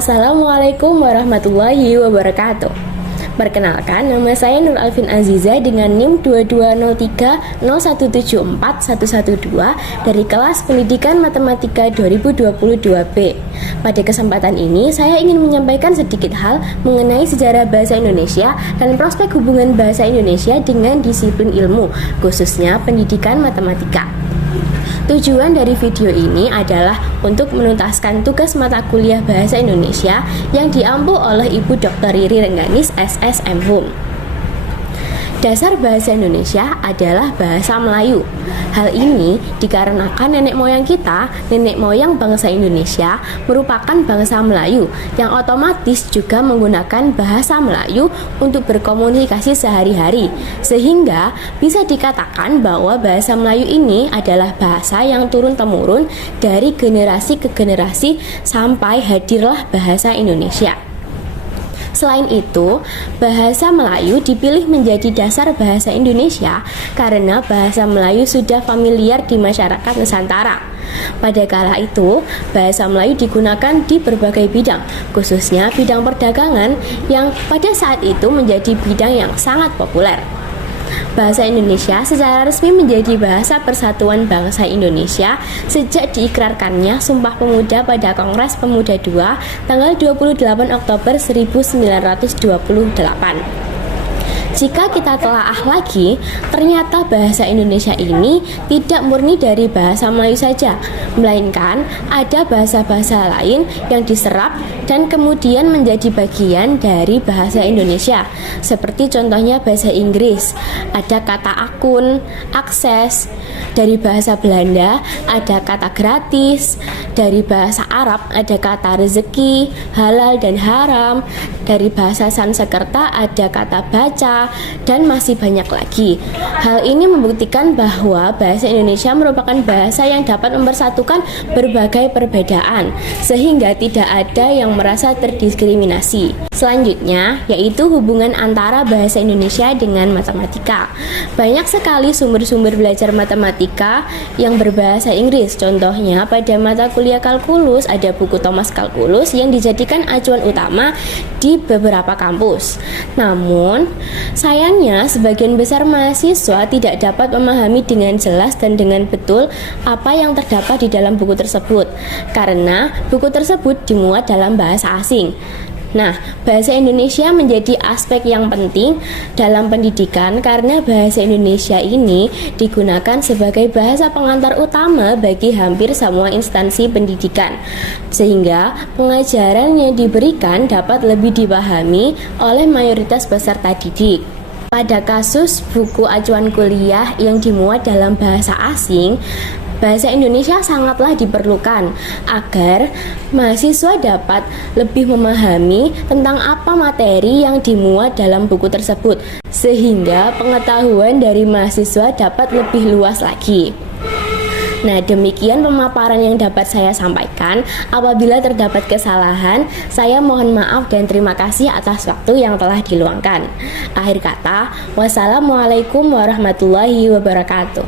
Assalamualaikum warahmatullahi wabarakatuh. Perkenalkan, nama saya Nur Alvin Aziza dengan NIM 220301741112 dari kelas Pendidikan Matematika 2022B. Pada kesempatan ini, saya ingin menyampaikan sedikit hal mengenai sejarah bahasa Indonesia dan prospek hubungan bahasa Indonesia dengan disiplin ilmu, khususnya pendidikan matematika. Tujuan dari video ini adalah untuk menuntaskan tugas mata kuliah Bahasa Indonesia yang diampu oleh Ibu Dr. Riri Rengganis SSM Hum. Dasar bahasa Indonesia adalah bahasa Melayu. Hal ini dikarenakan nenek moyang kita, nenek moyang bangsa Indonesia, merupakan bangsa Melayu yang otomatis juga menggunakan bahasa Melayu untuk berkomunikasi sehari-hari. Sehingga bisa dikatakan bahwa bahasa Melayu ini adalah bahasa yang turun-temurun dari generasi ke generasi sampai hadirlah bahasa Indonesia. Selain itu, bahasa Melayu dipilih menjadi dasar bahasa Indonesia karena bahasa Melayu sudah familiar di masyarakat Nusantara. Pada kala itu, bahasa Melayu digunakan di berbagai bidang, khususnya bidang perdagangan yang pada saat itu menjadi bidang yang sangat populer. Bahasa Indonesia secara resmi menjadi bahasa Persatuan Bangsa Indonesia sejak diikrarkannya Sumpah Pemuda pada Kongres Pemuda II tanggal 28 Oktober 1928. Jika kita telaah lagi, ternyata bahasa Indonesia ini tidak murni dari bahasa Melayu saja, melainkan ada bahasa-bahasa lain yang diserap dan kemudian menjadi bagian dari bahasa Indonesia. Seperti contohnya bahasa Inggris, ada kata akun, akses. Dari bahasa Belanda ada kata gratis. Dari bahasa Arab ada kata rezeki, halal dan haram. Dari bahasa Sanskerta ada kata baca, dan masih banyak lagi. Hal ini membuktikan bahwa bahasa Indonesia merupakan bahasa yang dapat mempersatukan berbagai perbedaan, sehingga tidak ada yang merasa terdiskriminasi. Selanjutnya, yaitu hubungan antara bahasa Indonesia dengan matematika. Banyak sekali sumber-sumber belajar matematika yang berbahasa Inggris. Contohnya, pada mata kuliah kalkulus ada buku Thomas Kalkulus yang dijadikan acuan utama di beberapa kampus. Namun, sayangnya sebagian besar mahasiswa tidak dapat memahami dengan jelas dan dengan betul apa yang terdapat di dalam buku tersebut, karena buku tersebut dimuat dalam bahasa asing. Nah, bahasa Indonesia menjadi aspek yang penting dalam pendidikan karena bahasa Indonesia ini digunakan sebagai bahasa pengantar utama bagi hampir semua instansi pendidikan, sehingga pengajaran yang diberikan dapat lebih dipahami oleh mayoritas peserta didik. Pada kasus buku acuan kuliah yang dimuat dalam bahasa asing, bahasa Indonesia sangatlah diperlukan agar mahasiswa dapat lebih memahami tentang apa materi yang dimuat dalam buku tersebut, sehingga pengetahuan dari mahasiswa dapat lebih luas lagi. Nah, demikian pemaparan yang dapat saya sampaikan. Apabila terdapat kesalahan, saya mohon maaf dan terima kasih atas waktu yang telah diluangkan. Akhir kata, wassalamualaikum warahmatullahi wabarakatuh.